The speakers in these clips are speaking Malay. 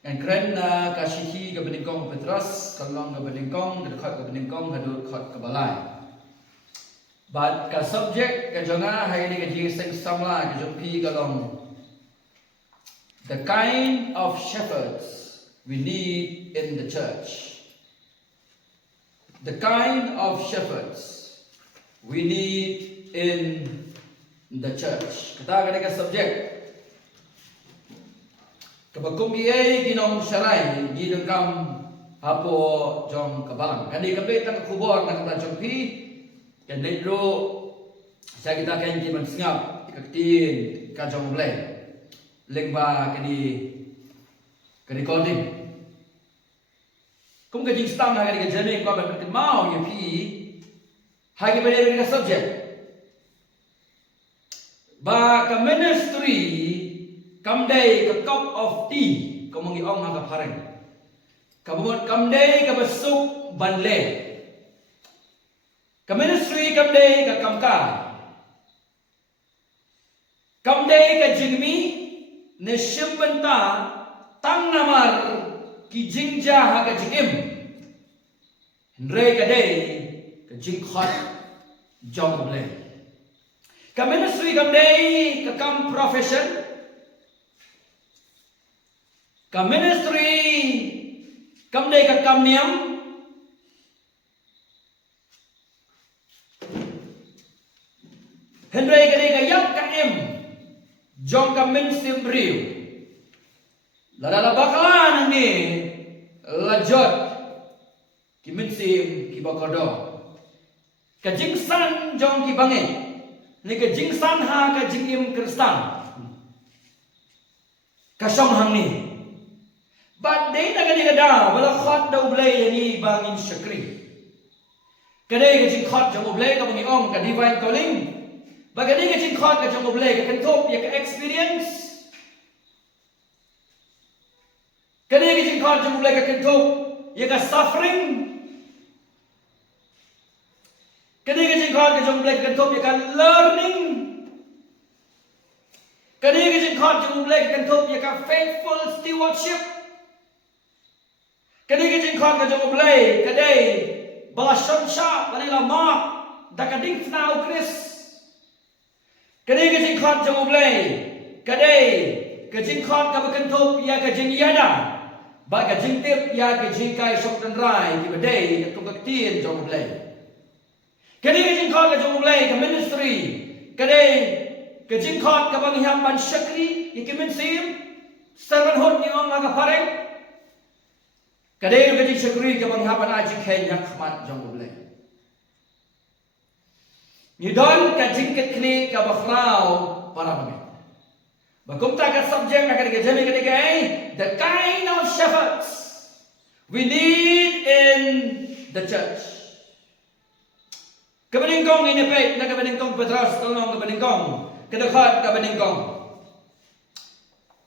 And kerana kasihi ke beningkong Petrus, kalong ke beningkong, dekat ke beningkong, hadut kot ke balai. But ka subject ke jonga hari ni ke jiseng samla ke jumpi kalong. The kind of shepherds we need in the church. The kind of shepherds we need in the church. Kita akan ke subject. Kebakum kiai ginong syarai gidengkam hapo jong kabalang. Kadi kabe tang kubor nak kata jongpi kan dendro saya kita kan kiman singap ikaktin ka jong blai. Lengba kadi recording. Kum ka jing stam na kadi ka jani ko ba mau ye pi hai ke bere ka subject. Ba ka ministry kamdai ke cup of tea kamongi ong ha ka pareng kamot kamdai ka besuk banle ka ministry kamdai ka kamka kamdai ka jingmi ne shimpenta tang namar ki jingja ha ka jingim hre ka dai ka jingkhot jong ble ka ministry kamdai ka kam profession ka ministry kamdai ka kamniam hendrai kadai ka yap ka em jong ka min simbriu la bakalan ni lajot ki min sim ki bakodo ka jingsan jong ki bangen ni ka jingsan ha ka jingim kristan ka song hang ni. But they na kadi kada wala khot daw blay ni bangin syakri. Kadai ka jing khot jang blay ka bangi ong ka divine calling. Ba kadai ka jing khot ka jang blay ka kentop ya ka experience. Kadai ka jing khot jang blay ka kentop ya ka suffering. Kadai ka jing khot ka jang blay ka kentop ya ka learning. Kadai ka jing khot jang blay ka kentop ya ka faithful stewardship. Kadai ka jing khot ka jong blay kadai bala shansha balila mak da kading fnau Chris kadai ka jing khot jong blay kadai ka jing khot ka bakentop ya ka jing yada ba ka jing tip ya ka jing kai sok dan rai ki badai ka tukak tien jong blay kadai ka jing khot ka jong blay ka ministry kadai ka jing khot ka bangham ban syakri ki min sim servanthood ni ong ka pareng kadai ka jing syakri ka banghapan aji kenya khmat jong blay ni don ka jing kni ka bakhrau para bang bakum ta ka subject na kadai ka jami kadai ka the kind of shepherds we need in the church kabaningkong ini pe na kabaningkong Petrus tolong kabaningkong kadakhat kabaningkong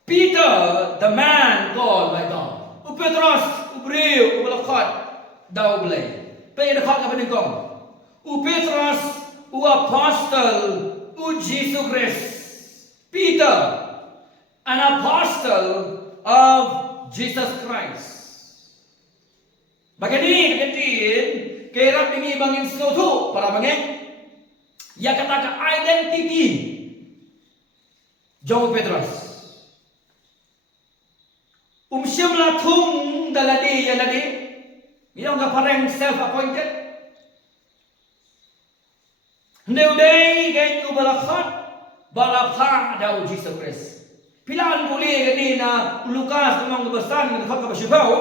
Peter the man called by God Petrus Ubriu ubalakat daw blay. Pay dekat ka beningkong. Petrus apostle Jesus Christ. Peter an apostle of Jesus Christ. Bagani katin kairat tingi bangin sutu para bangin. Ya kata ka identity. Jong Petrus. Umsyamla thung daladi yaladi yang ka pareng self appointed Neuday ganyu balapha daw Jesus Christ pilan puli gani na Lukas kamang basan ka ka basibao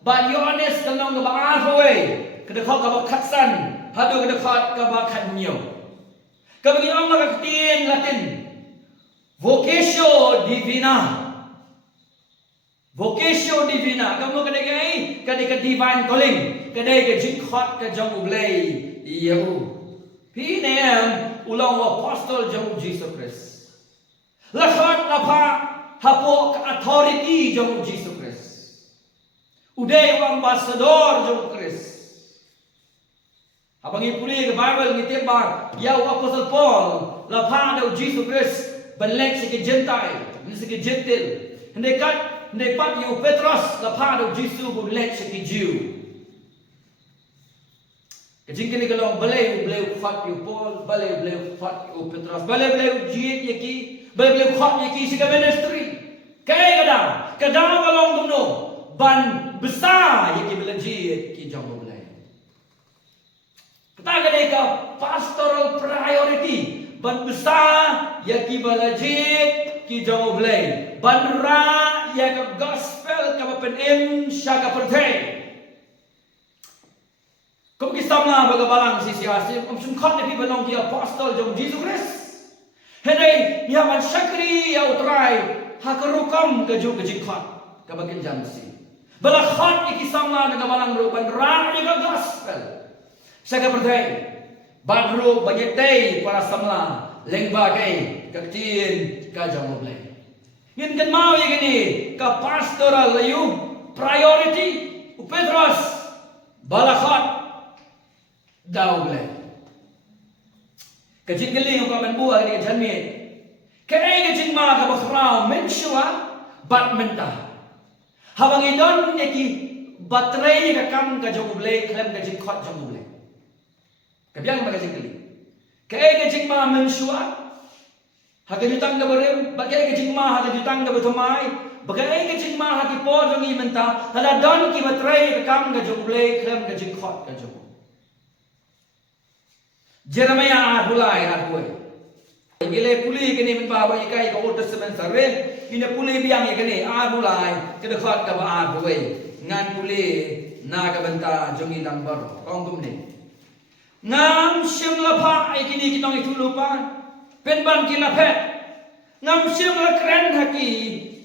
ba Yohanes kamang baahoy kada ka katsan hadu kada ka kanyo kabagi ang magaktin Latin vocatio divina kamu kadai ka divine calling kadai ka jingkhot ka jong ublay iyahu pinem ulang apostle jong Jesus Christ lakhat lapa hapo ka authority jong Jesus Christ uday ambassador jong Christ abang ipuli ka Bible ngitip ba yaw apostle Paul lapa daw Jesus Christ balek si ke gentile ni si ke gentil hindi kat ne pat yu Petros la pa do Jisu bu let se ki Jew ke jing kini kalong bale fat yu Paul bale fat yu Petros bale jiet ye ki bale fat ye ki se ka ministry kai kadang kalong dumno ban besar ye ki bale jiet ki jong bale kata gade ka pastoral priority ban besar ye ki bale jiet ki jong bale ban ra ye ka gospel ka pen em sha ka perthai kung kisama bagabalang si Asim om sumkhat ne pi banong ki apostle jong Jesus Christ henai ya man syakri ya utrai hakarukam ka jong khat ka bakin jamsi bala khat ikisama bagabalang ro ban ra ni ka gospel sa ka perthai ban ro bagitay para samla lengba kay kaktin ka jong oblay yin kan mau ye gini ka pastoral layu priority Petros bala khat daw blay kajing galing ko man buwa ni janmi kay kajing ma ka bakraw mensua bat menta habang idon ki baterai ka kam ka jong blay klem kajing khot jong blay kabyang ba kajing galing kay kajing ma mensua hagajutang ka barem bagay kajing ma hagajutang ka batumay bagay kajing ma hagipo jong imenta hala don ki baterai ka kam ka jong blay klem kajing khot ka jong Jeremiah hulai harui. Gile puli kini men bawa ikai ka Old Testament sarre. Ina puli biang ikani hulai ke dekat ka ba harui. Ngan puli na ka benta jongi lambar kong gumni. Ngam sim lapa ikini kitong itulupa. Penban kila pet. Ngam sim la kren haki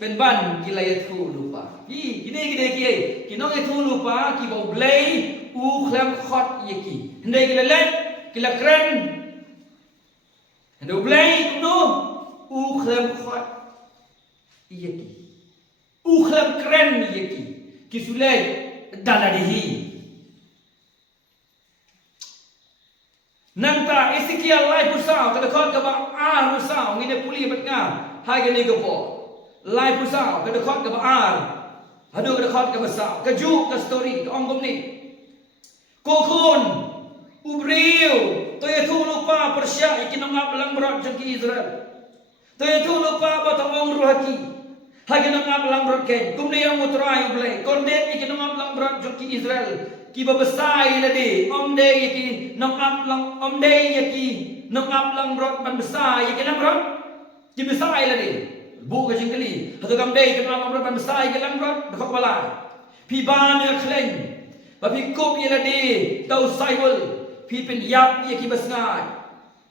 penban kila itu lupa. Gini kiye kinong itulupa ki bau blay u khlem khot yeki. Ndai kila let kila keren ndo blay no u khlem khat yeki u khlem keren yeki kisule daladihi nangta Ezekiel lai pusau kada khot ka ba pusau ngine puli bat nga hai ga ni go po lai pusau kada khot ka ba hadu kada khot ka ba sa ka ju ka story ka ongom ni kokon Ubriu, toyetu lupa Persia ikinongap lang berat jengki Israel. Toyetu lupa batang ruhaki, haginongap lang berat ken. Kemudian mutrai ublay, kordet ikinongap lang berat jengki Israel. Kiba besai ladi, omde yaki nongap lang, omde yaki nongap lang berat ban besai ikinong berat. Kiba besai ladi, bu ka jengkeli. Hatu kamde ikinongap lang berat ban besai ikinong berat. Dekok balai, piban yang kleng, babi kup yeladi tau saibul. Pipin yap ye ki basngai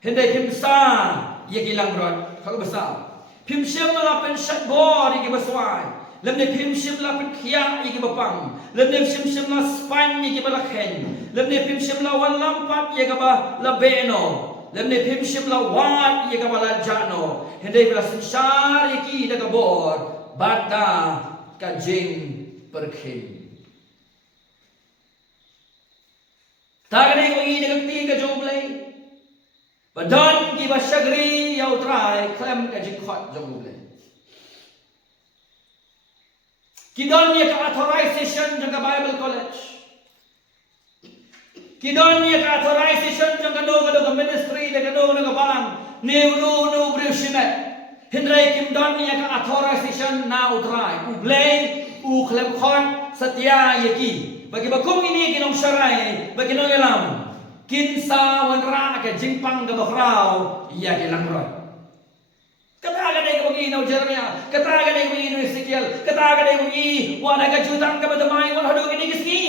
hendai pim sa ye ki langrot khak basa pim siam la pen shat bor ye ki baswai lemne pim siam la pen khia ye ki bapang lemne siam la span ye ki balakhen lemne pim siam la wan lampat ye ka ba la beno lemne pim siam la wat ye ka ba la jano hendai bela sensar ye ki da ka bor bata ka jing perkhin Tagane ko ini nagti ka joblay. Padon ki basagri yaw try klem ka jikhot joblay. Kidon niya ka authorization jang ka Bible College. Kidon niya ka authorization jang ka do ministry de ka do ka bang no brishmet. Hindray kim don niya ka authorization na utray. Ublay u klem khot satya yaki. Bagi bakum ini kinong syarai, bagi nong elam, kinsa wanra ke jingpang ke bakrau, iya kilang rot. Katakan dia kebagi nau Jeremia, katakan dia kebagi nau Ezekiel, katakan dia kebagi wana ke jutang ke badamai wana hadu ini kiski.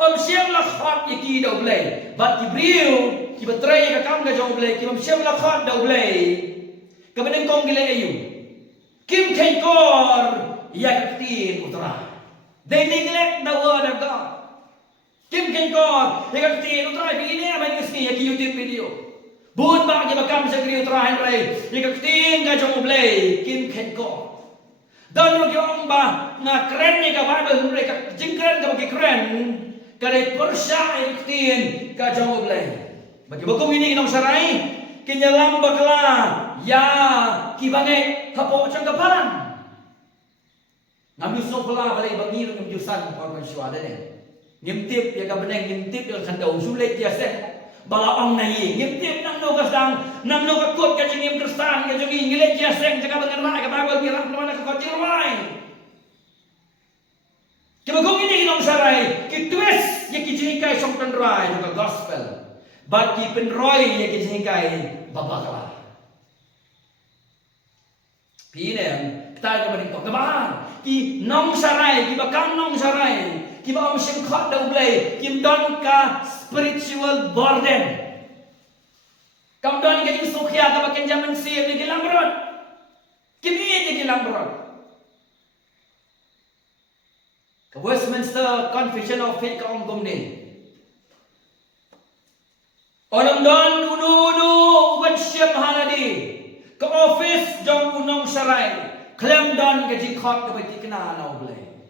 Om siam la khot yaki dau blay, bat kibriu, kibatray ke kam ke jauh blay, kim siam la khot dau blay, kabadeng kong gile ayu, kim kengkor, iya ketin utara. They neglect the word of God. Kim can God? They got to try begini apa yang mesti yang YouTube video. Buat bagi bakam segeri terakhir ray. They got to ngajong play. Kim can God? Dan lo kiong ba na keren ni ka Bible mereka jingkren ka bagi keren. Kare Persia yang ngajong play. Bagi bakum ini inong sarai. Kinyalam bakla ya kibange kapok cang kaparan. Ngambil sopla balai bangi ng jusan para syuada ne. Ngimtip ya ka beneng ngimtip ya kan daw sulit ya se. Bala ang nayi ngimtip nang no kasang nang no ka kot ka jingim kristan ka jingi ngilet ya se ka bengen ra ka bawal kirang naman ka kot jirmai. Kaya kung ini kinong saray, kitwes ya kijingikay siyang penray yung gospel. But ki penroy ya kijingikay babakala. Pinem, kita naman ito. Kabahan, ki nong saray, ki bakang nong saray, ki ba ang siyang kat daw blay, ki don ka spiritual burden. Kam don ka yung sukya ka bakin jaman siya ni gilambrod. Kimi ni gilambrod. Westminster Confession of Faith kaong gumni. Onam don uno uban siyam hanadi. Ka office jong unong saray. Klem don ka jikot ka bati kinanaw blay.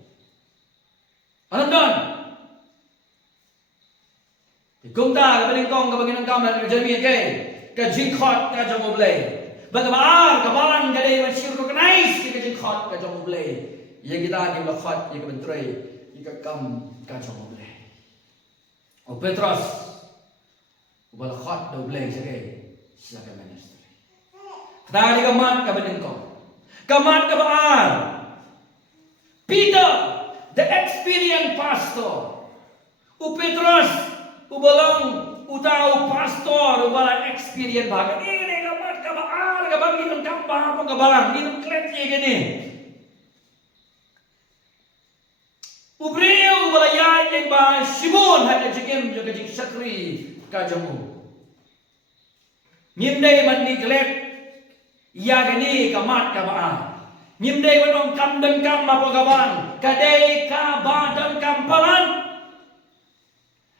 Onam don. Kung ta ka balingkong ka bagin ng kaman ka Jeremy kay ka jikot ka jong blay. Bagamaan ka balan ka day man siya recognize ka jikot ka jong blay. Yang kita ni lakhat, yang kebentrei, yang kam kacau boleh. O Petros, balakhat dah boleh sebagai ministry. Tadi kamat kabening kau, kamat kabaan. Peter, the experienced pastor. O Petros, ubalang utau pastor, ubalang experienced bahagian. Ini kamat kabaan, kabang minum kampah apa kabalang, minum kletnya gini. Ubriu balayat yang bah Shimon hanya jengim juga jeng sakri kajamu. Nyimdai man neglect ya gani kamat kabaan. Nyimdai man kam dan kam apa kaban. Kadai ka ba dan kampalan.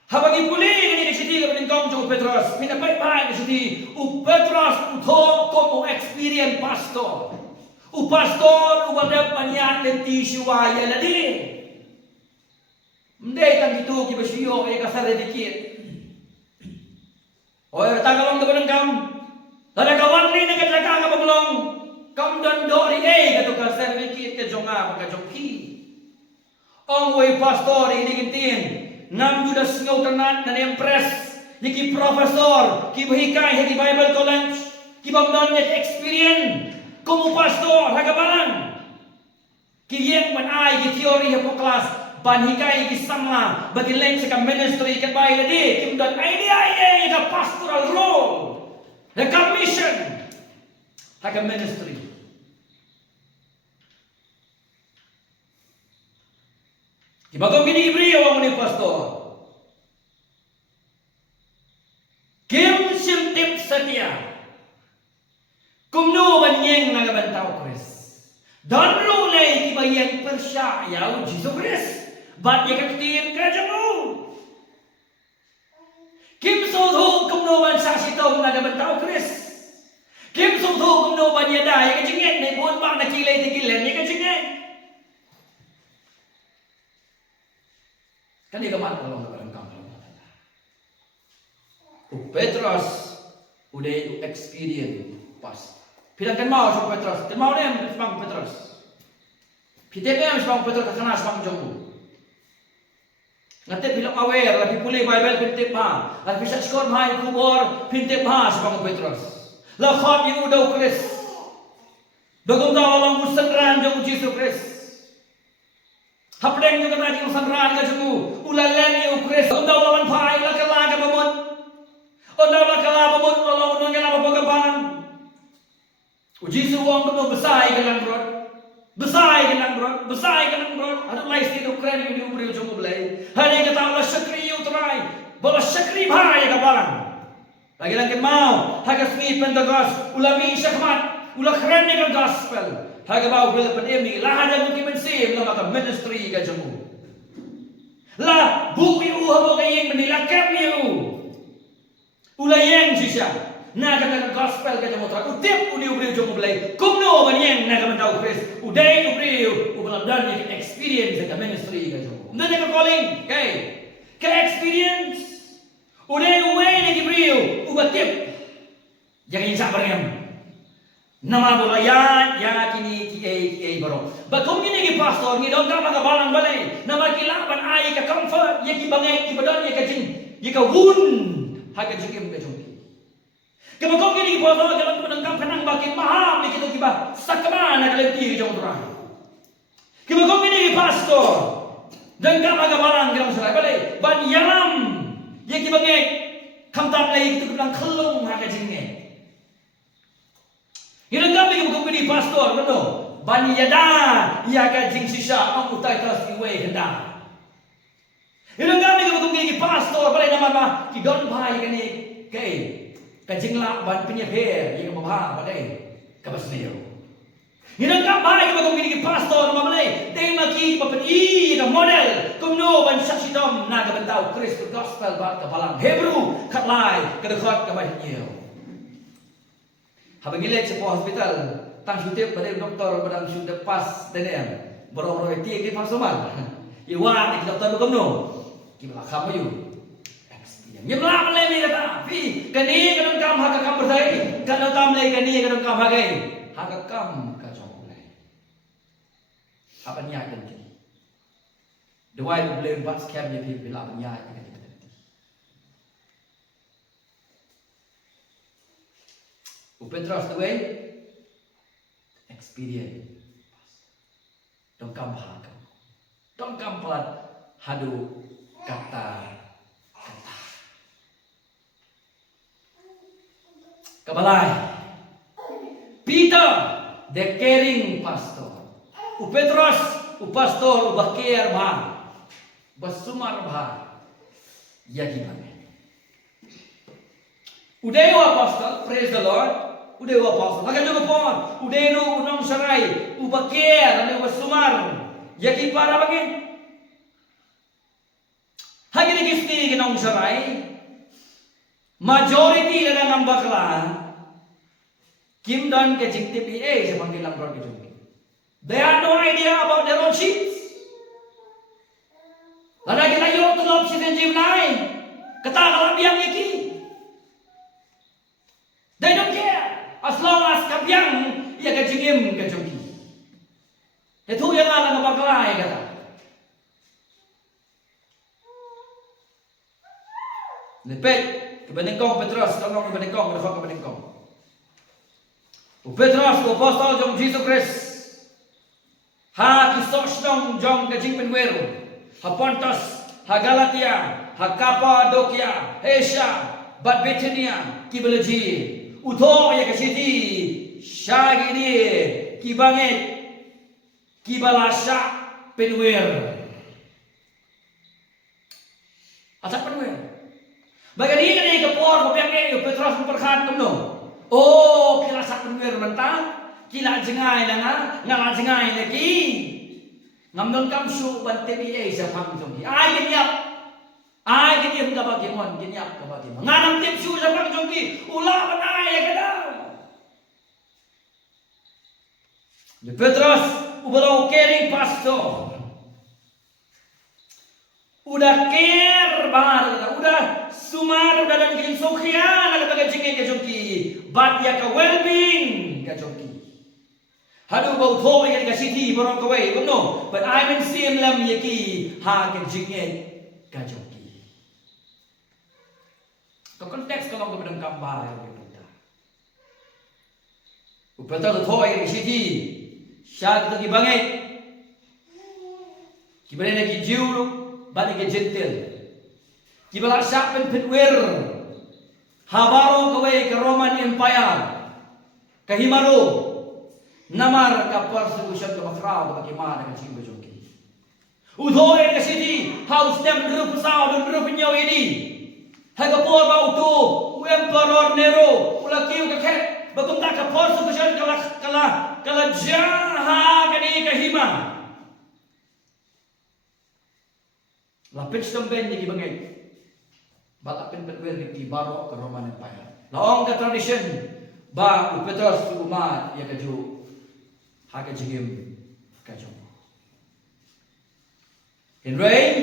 Habagi puli gani kesidi ka beningkong jeng Petros. Mina pai kesidi u Petros utho komo experience pastor. U pastor u badap panyat lenti siwaya ladi. Hindi tang itu kiba siyo kaya kasar dikit. Oy tagalong da ng kam. Tada kawan ni nagkataka ka paglong. Kam dan dori kato kasar dikit ka jonga ka jongki. Ong way pastor ini gintin. Nam judas ngaw tanan na impress. Yaki professor, ki bahikay haki Bible College, ki bamdan net experience. Como pastor hagabalan. Ki yeng man ay ki theory hapo class. Panhikai kisama bagi lain sekam ministry kat bayi lagi kemudian idea ka pastoral role the commission haka ministry kibagong gini Hebreo ang ni pastor kim simtip setia kumno banyeng nagabantao Chris dan lulay kibayang persyayaw Jesus Christ Bat ya kaktiin kajamu. Kim sudhu kumnoban sa sitong nagabantao Chris. Kim sudhu kumnoban ya dahil kajingin na buwan bang nakilay tigilan ya kajingin. Kani kaman kalau nabarang kampung. Petros udah experience pas. Pilang kan mau sama Petros. Kan mau nem sama Petros. Pitenya sama Petros kana sama jombu. Nanti bilang aware, lebih pulih Bible pintip ha. Lebih bisa skor main kubur pintip ha sebab Petrus. Lakhat yang udah Chris. Bagong tahu lang musanran jong Jesus Chris. Hapdeng juga tadi musanran ka jong ulalan ni Chris. Bagong tahu lawan pai lakalaga pamon. Onda lakala pamon lawan nang ngala pagapan. Jesus wong kuno besai kelang rod. Besai kenang bro. Ada lais di Ukraina ini ubri ujung belai. Hari kata Allah syakri utrai. Bola syakri bahaya kapalan. Lagi mau. Hagas mi Pentecost. Ulami syakmat. Ulah keren dengan gospel. Haga bau bela pandemi. Lah ada mungkin mensim. Lah maka ministry ka jamu. Lah buki habo kayeng menilakam yu. Ulah yang sisya. Naga gospel ka jamu tra. Utip udi ubri ujung belai. Kumno banyeng naga mentau Chris. Uday ubri ubelamdan yang experience ka ministry ka jamu. Nda ka calling kay. Ka experience. Uday uwe ni gibriu ubatip. Jangan isa barengam. Nama bola ya kini ki baro. Batum kini ki pastor ni dong kama ka balang balai. Nama kilaban ai ka comfort ye ki bangai ki badan ye ka jing. Ye ka wun ha ka jingim ka jongki. Kamu kini ki pastor ka lang padang kam kanang bakin maham ni kita ki ba sakama na ka lempi jong turang. Kamu kini ki pastor dong kama ka balang ki lang sarai balai. Ban yam ye ki bangai kam tam lai ki tu bilang khelung ha ka jingim. Hirang kami kamu pilih pastor, betul? Bani yada, ia kajing sisa, aku tak tahu siwe hendak. Hirang kami kamu pilih pastor, balai nama mah, kidon bahai kani, kajing lah ban penyebir, ia kamu bah, balai, kabas niyo. Hirang kami bahai kamu pilih pastor, nama balai, tema ki papeni, the model, kumno ban saksi dom, naga bentau Kristus gospel bat kepalang Hebrew, katlai, kedekat kabah niyo. Habang gila sebuah hospital, tang syutip pada doktor pada syutip pas dan berapa tiga kita pasal Iwan kita doktor bukan no, kita kamu you, yang melak lagi kata, pi kani kadang kam hak kam berdaya, kadang tam lagi kani kadang kam hak kam kacau lagi. Apa niat kan kini? Dua bulan pas kem je pi bila niat kan. Petros the way experience don't come hard don't come pelat hadu kata kabalai Peter the caring pastor Petros pastor bakir bah basumar bah ya gimana Udewa pastor praise the Lord Udewa pastor, laga juga pon. Udenu unong sarai, ubakir, ane ubasumar. Yaki para bagin. Hagi ni kisti ginong sarai. Majority na ng bakla. Kim dan ke jing TPA sa panggilang road ito. They have no idea about their own sheets. Lada kita yung tulop si Jim Nai. Kata biang iki. They don't care. As long as kabyang ia kajingim kajoki. Itu yang ala ngabaklay kata. Lepet kebenengkong Petros tolong kebenengkong refak kebenengkong. Petros apostol jong Jesus Christ. Ha kisos dong jong kajing penweru. Ha Pontus, ha Galatia, ha Kapadokia, Asia, Bat Bithynia, Kibeleji. Uthong ya kasiti syagi ni kibangit kibalasa penwer asa penwer bagani ni kapor papiang ni Petros memperkhan kamno oh kila sak penwer mentang kila jengai langa ngala jengai lagi ngamdon kam su ban TPA sa pangjong ai niap ai kini hingga bagaimana kini apa bagaimana nganam tim su sa pangjong ki ulah benai ya kada de Petros ubalau caring pastor udah care banget udah sumar udah dan kirim sokhian ada bagai jingge ke jongki bat ya ka well being ke jongki hadu bau tho ya ka city borong ka wei no but I been see lam yaki ha ke jingge ke jongki to konteks kalau ke bedang kambar ya kita upatal tho ya ka city syad to gibangai kibane ki jiulu bani ke gentle kibala syak penwer habaro kawai ke Roman Empire ke Himaro namar ka persecution ke makrao ke bagaimana ke cimbo jongki udhoy ke city house dem roof sao dan roof nyaw ini haga por ba utu emperor Nero ula kiu ke ket bagum ta ka persecution kala jaha kani ke hima lapit stemben ni gibangai balapin penwer ni baro ke Roman Empire laong ka tradition ba Petros umat ya kaju haga jigim kaju in rain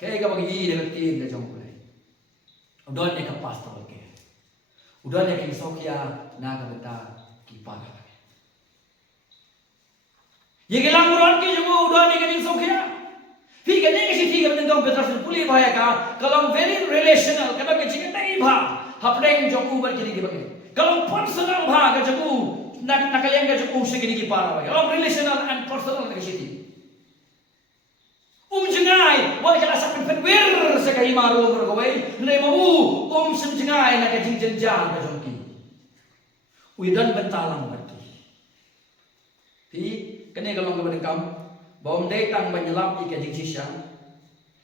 kaya ka bagi dengan tim kaju mulai udon ni ka pastor ke Udah ni kini Sokia naga beta kipara. Ye gelang murat ki jugo udah ni kini Sokia. Fi kene ki siti ke benda Petrus puli bahaya ka kalau very relational kada ke jing dai bha hapdeng joku bar kini ki bagi. Kalau personal bha ke joku nak nakalian ke joku se kini ki para bagi. Kalau relational and personal ke siti. Jengai, wah kalau sampai penwir sekai maru berkawai, nilai mabu jengai nak jing jenjang kejongki. Uidan bentalang berarti. Ti, kene kalau nggak berdekam, bawa datang menyelap ikan jing sisa,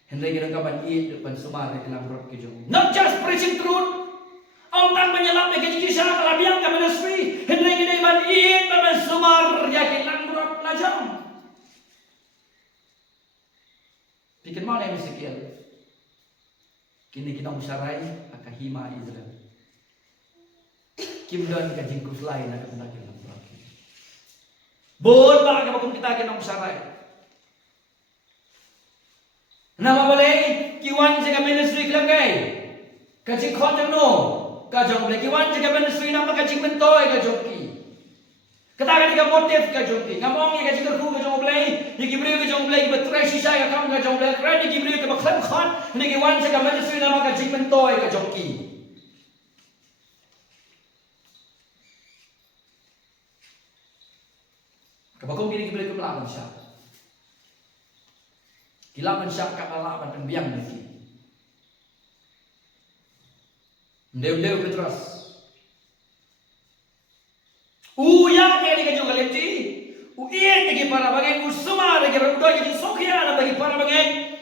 hendak kita kapan depan sumar di dalam rot kejong. Not just preaching truth. Orang menyelap ikan jing sisa kalau biang kapan asri, hendak kita iman depan sumar yakin dalam rot lajang. Pikir mana yang Ezekiel? Kini kita musyarai akan hima Israel. Kim dan kajing kus lain akan menagih dalam berakhir. Bon bak kapag kita kita musyarai. Nama boleh kiwan jika ministry kelam gay. Kajing khotang no. Kajong boleh kiwan jika ministry nama kajing mentoy kajong ki. Katakan dia motif kajongki, ngamong yang kajing kerku kajong boleh, yang kibri kajong boleh, betul sisa yang kamu kajong boleh, kerana yang kibri kajong klem khan, yang kiwan jika ministry nama kajing mentoy kajongki. Kapag kini kibri kemelawan siya, kilawan siya kapalaban pembiang lagi. Dew Petrus. Uya kaya di kajong kaliti, uiyan kaya para bagay, usuma kaya para udoy kaya sokya na bagi para bagay.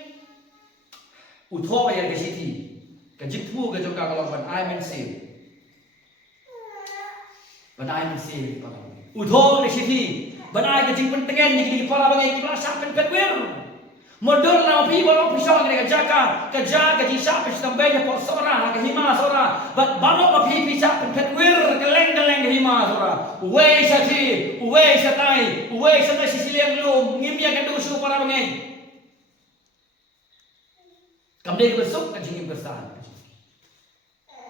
Utho kaya kaya siti, kajikmu kajong kakalaban, I'm in saved. But I'm in saved para bagay. Utho kaya siti, but I kajing pentengan kaya para bagay, kaya sapen pedwer. Modal na people of Pishon kaya kaja kajing sapen tambay na po sora, kaya hima sora. But balok mapipi sapen pedwer, galeng hima sora. Uwe satai sisiliang lum, ngimya kan dusu para bagay. Kamdek besok kajing bersan.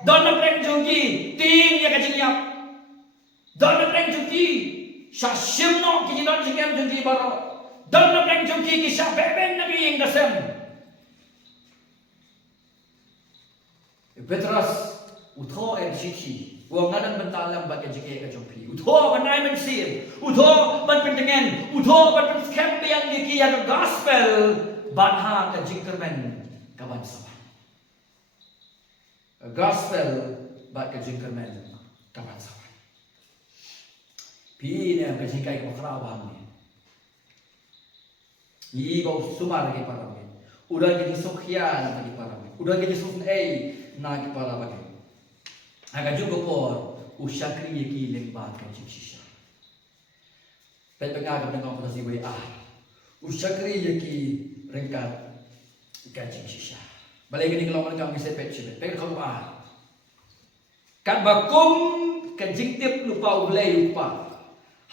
Don na preng jongki, ting ya kajing yap. Don na preng jongki, syashim no kini don jingem jongki baro. Don na preng jongki ki syabeben nabi yang dasem. Petrus utho sisi, uang ngadan bentalam bagai jike kajongki. Utho banai mensir, utho ban pentengen, utho ban scam yang diki yang gospel banha kajingkermen kaban sawan. Gospel bat kajingkermen kaban sawan. Pi ne kajingkai ko khrawam ni. I bau sumar ke para bagay. Udah jadi sokhya na bagi para bagay. Udah jadi suknai na ke para bagay. Aga juga por usyakri ki lemba kajing sisa. Pendengar dengan operasi WA. Usyakri ki rengkat kajing sisa. Balik ini kalau mereka sepet. Pengen kau Kat bakum kajing tip lupa ulai lupa.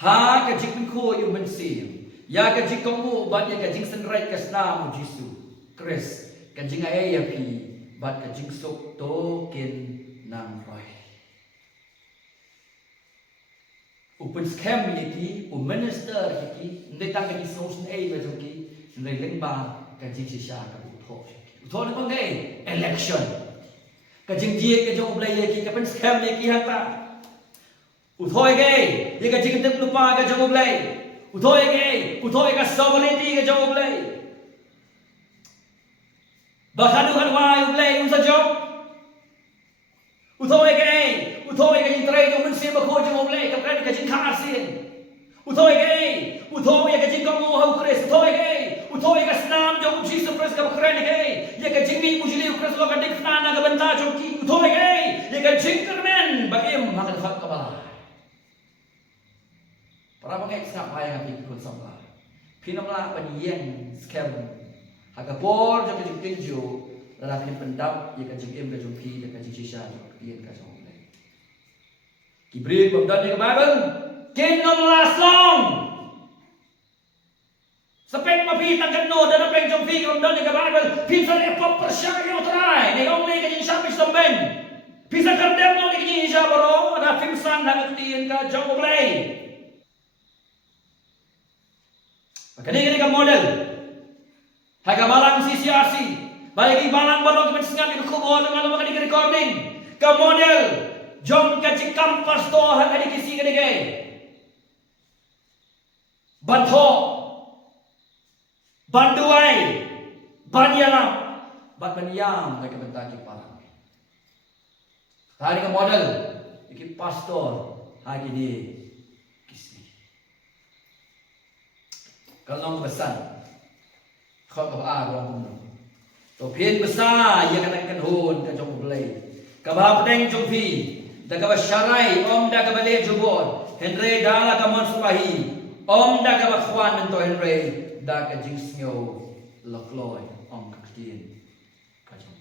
Ha kajing ko yung mensir. Ya kajing kamu bat ya kajing senrai kasna mu Jisu. Chris kajing ay pi bat kajing sok token nang roy. Open scam yaki, minister yaki, ndai tang kajing social aid macam ki, ndai lengba kajing sisa ka utho. Utho ni pangai election. Kajing dia kajing oblay yaki kapan scam yaki hata. Utho gay, ye kajing tep lupa kajing oblay. Utho ka sovereignty kajing oblay. Bahkan wai oblay unsa job. Utho kajing try to mensir ba ko kajing oblay kapkan kajing kaasin. Utho kajing kamu hau Chris. Utho ka snam jong Jesus Christ ka bakran gay. Ye kajing ni mujili Chris lo ka dik na ga banta jong ki. Utho ye kajing kermen ba im makan khat ka bala. Para mga snap ay ang ikon samla. Pinamla paniyeng scam. Hagapor jong kajing tinjo lalaki pendap ye kajing im kajing ki ye kajing sisa yen ka jong. Kibrit pemdan di Bible, kingdom last long. Sepeng mapita kano dan apa yang jompi pemdan di Bible, pinsan epop persyai otrai, ni only kajing sapis tomben. Bisa kerdem no ni Indonesia baro ada fimsan dak tin ka jong play. Kani ka model. Haga balang CCRC. Bagi balang baro ka singat ka kubo dengan lo kani recording. Ka model jom ka cikam pastor kani kisi kani gay. Batho Banduai Banyalam Bat Banyam mereka bentaki parang. Tadi ke model iki pastor hagi di kisni. Kalau besar kau ke orang pun. To pian besar ia kena hun ke jong belai. Ka ba pedeng jong fi. Da ka syarai om da ka bale jubon. Henry dala ka man supahi. Om da ka khwan mento Henry da ka jing snyo lokloi om ka tin ka jong.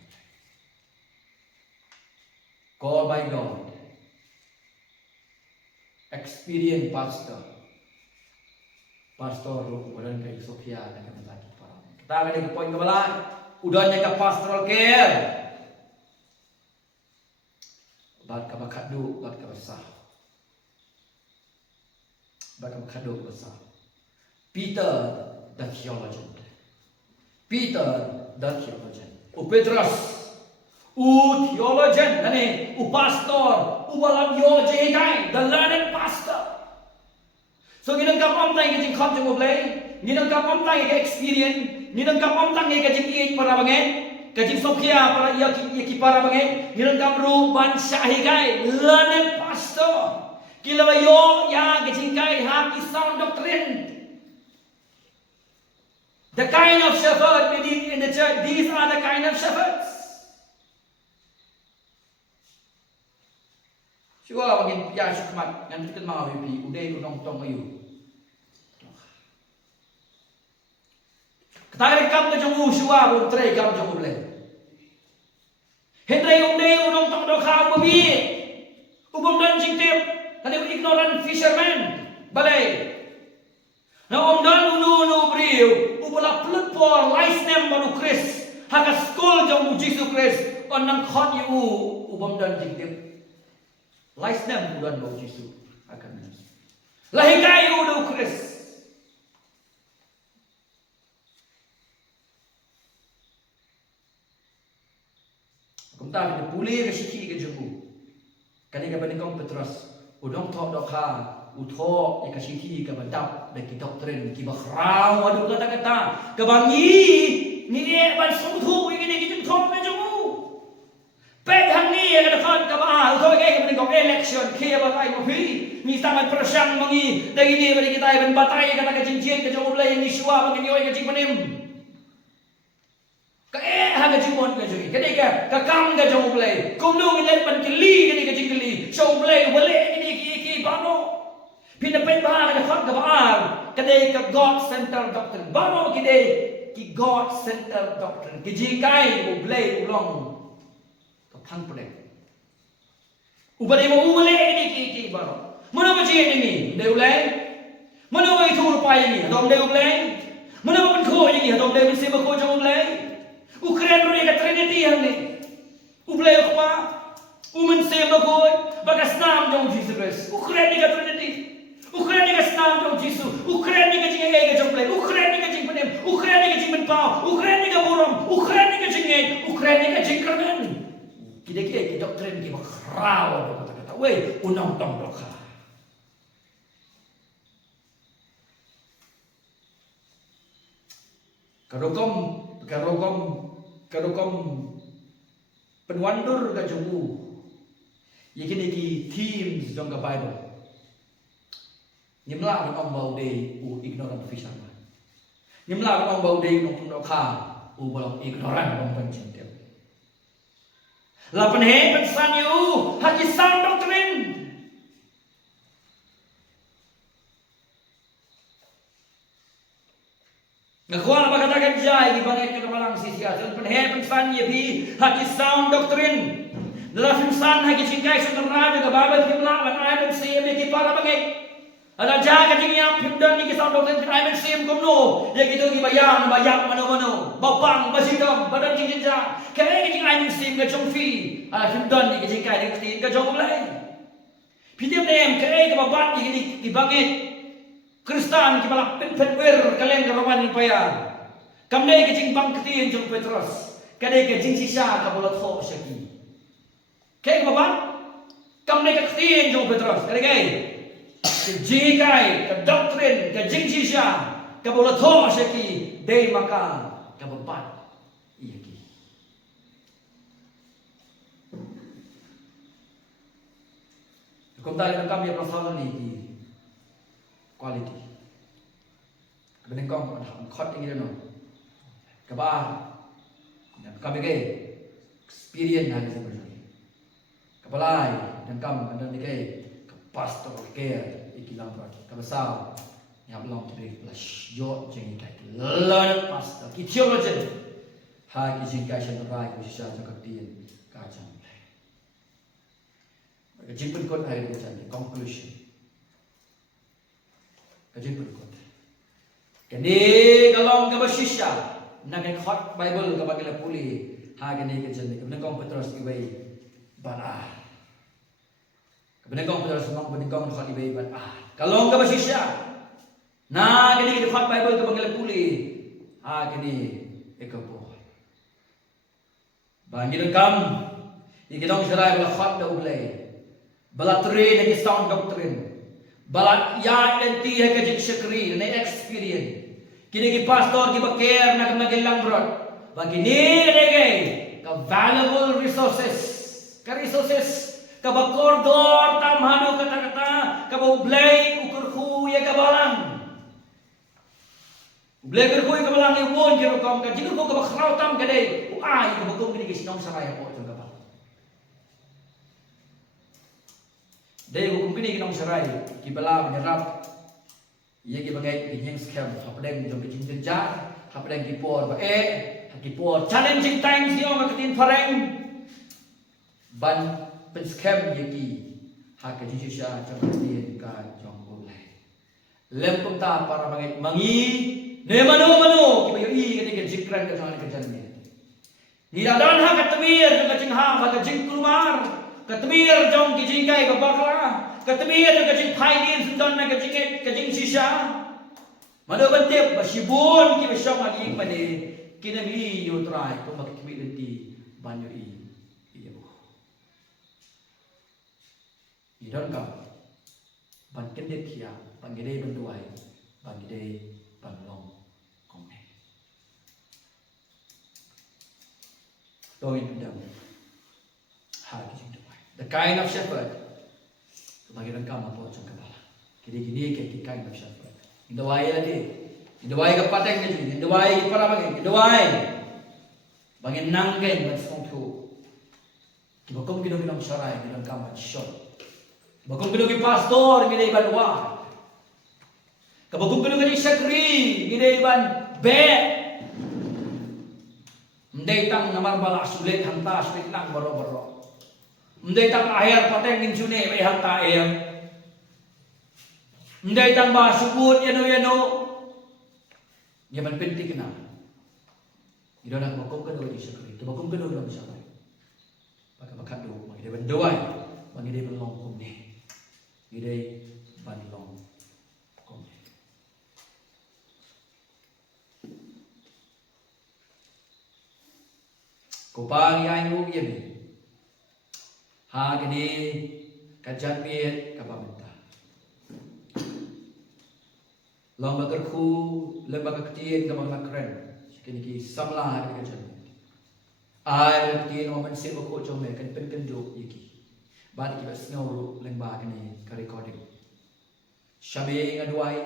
Call by God. Experience pastor. Pastor bukan kayak Sofia dan kami lagi para. Kita ada ke poin kebelah. Udahnya ke pastoral care. Bat ka bakadu, bat ka besar. Bat ka bakadu besar. Peter the theologian. Peter the theologian. Petrus theologian, nani pastor, balam theology kai, the learned pastor. So ginang kapam tay kajing khot jong oblay, ginang kapam tay ka experience, ginang kapam tay kajing iit para bangen, kajing Sofia para iya ki para bangen, ginang kamru ban syahi kai, learned pastor. Kilawayo ya kajing kai ha ki sound doctrine. The kind of shepherd we need in the church, these are the kind of shepherds. Siwa bagin piya syukmat ngan tiket mau pi udai unong tong ayu. Ketare kam ke jong siwa bu tre kam jong ble. Hendrai udai unong tong do kha bu bi. Ubom dan jingtip, kani ignorant fisherman. Balai. Na om dan unu briu ubala plut por lice nem baru Chris. Haka skol jong Jesus Chris on nang khot yu ubom dan jingtip. Lice nem bukan bau Yesus akan menangis. Lahikai udah Chris. Kumta kita pulih ke siki ke jumbu. Kani ka banikong Petrus. Udong thok dok ha. Utho ya ke siki ke badap dan ki doktrin ki bakrau adu kata-kata. Kebangi ni ban sungtu ini kita thok ke jumbu. Pet hani yang dekat kabah, so kayak kita kau election, kaya batai mobil, ni sangat persiang mengi, dari ini bagi kita yang batai kata kecincin, kejauh mulai ni suah bagi nyoy kecing penim. Kaya harga cimon kejauh, ketika kakam kejauh mulai, kumlu ngeliat pan keli kini kecing keli, jauh mulai boleh ini ki bano, pindah pet bah dekat kabah, ketika God Center Doctrine, bano kita ki God Center Doctrine, kejikai mulai ulang. Thang pade. Ubade mo ubale ini ki baro. Mana ba ji ni deu le? Mana ba itu rupai ni dom deu le? Mana ba pen kho ni dom deu se ba kho jom le? Ukraine ri ka trinity han ni. Ubale ko ba? Umen se ba kho bagas nam jom Jesus Christ. Ukraine ka trinity. Ukraine ka nam jom Jesus. Ukraine ka jing ai ka jom le. Ukraine ka jing penem. Ukraine ka jing ben pa. Ukraine ka borom. Ukraine ka jing ai. Ukraine ka jing kernen. Kira-kira doktrin kita bakrau kata-kata. Weh, unang tong doka. Karokom penwandur ka jumbu. Yakin iki themes dong ka Bible. Nimla ka bau day u ignorant fisherman. Nimla ka bau day nong doka u balang ignorant dong pencintip. Lapan hebat sanyu haki sound doctrine. Ngakuan apa katakan jai di balik ke malang sisia. Lapan hebat sanyu pi haki sound doctrine. Dalam insan haki cingkai seterah juga babel kimla ban ayat saya beki para bagai. Ada jaga jingnya pimdan ni kisah dokter Iman Sim kumno. Ya gitu gi bayang mano. Bapang basikam badan jing ja. Kaya gi Iman Sim ga chong fi. Ada pimdan ni gi kai ni ga chong lai. Pidiam nem kaya gi babat ni gi bangit. Kristan ki balak pen wer kalen ga rawan ni paya. Kamne gi jing bang ktin jong Petrus. Kaya gi jing sisa ka bolat ho syaki. Kaya gi babat kamne ga ktin jong Petrus. Kaya gi Jikai, ke doktrin, ke jingsisya, ke bola tho syaki, day maka ke bebat iyaki. Hukum tali ng kami persoalan ni quality. Kebening kong ang khot ini no. Keba, kami ke experience na sebenarnya. Kapalay dan kami dan ni ke pastor care ikilang berarti kabasal yang belum terbaik plus jod jengi kai learn pastor ki theologian ha ki jing kai shan rai ko sha cha kaktin ka chang ka jing pun kot ai ko chan conclusion ka jing pun kot kani kalong ka basisya na kai hot bible ka bagila puli ha kani ka jan ka kong Petrus ibai bara Benengkong pada semang benengkong khot ibai ban kalau enggak basisya nah gini khot bible ke bangal puli gini ekapo bangin kam ikidong serai bala khot da ublay bala train ke sound doctrine bala ya enti ke jik syakri na experience kini ki pastor ki baker na kamagilang brot bagini gini ka valuable resources ka resources kabakordor tamhano kata-kata kabublay ukurku ya kabalang ublay ukurku ya kabalang ni won jero kam ka jingko kabakraw tam kadai uay kabakum gini kisnong saraya po jong kabal dai hukum gini kinong saray kibala menyerap iya kibagay kinyang scam hapdeng jong kijing jenja hapdeng kipor ba kipor challenging times yo makatin pareng ban penskem yaki hak jisya jangan dia ka jong boleh lempum ta para mangi ne mano kibayo i kani ke jikran ka jangan kerjaan ni dadan hak katmir ka jing ha ka jing kulumar katmir jong ki jing kai ka bakla katmir ka jing phaidin sundan na ka jing sisya mano bantep basibun ki besok lagi pade kinami yutrai ko makikimilenti banyo i Idon kam ban kende kia ban gede ban duai ban gede ban long komne toin dam ha kijing duai the kind of shepherd bagian kam apa jong kabala gini ke kind of shepherd indawai lagi indawai ka pateng ni indawai para bagi indawai bangin nanggen ban songthu kibakom kinong sarai kinong kam shot Bagong kilo pastor gini iban wa. Kabagong kilo gini syakri gini iban be. Ndai tang namar bala sulit hanta sulit lang baro. Ndai tang air pateng ginsune be hanta air. Ndai tang ba subut yano. Yaman penting kena. Idona bagong kilo gini syakri. Bagong kilo gini syakri. Baka do magi de bandawai magi de belong kumne. Gidei banlong kong. Kupang yang ibu yemi. Ha gini kajan miet kapamenta. Long bagerku lembaga ketien kamang nakren. Kini ki samla hari kajan miet. Ay ketien momen sibuk kocong me kan penduk yiki. Balik kita snow lembaga ni ka recording. Shabe nga duai.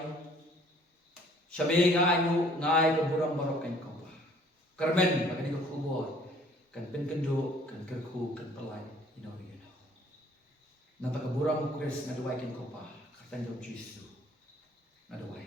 Shabe nga ayu ngai ka burang barok kan ko. Carmen bagani ko kubor. Kan penkendo kan kerku kan pelai you know. Napaka burang mo kres nga duai kan ko pa. Katang Yesus. Nga duai.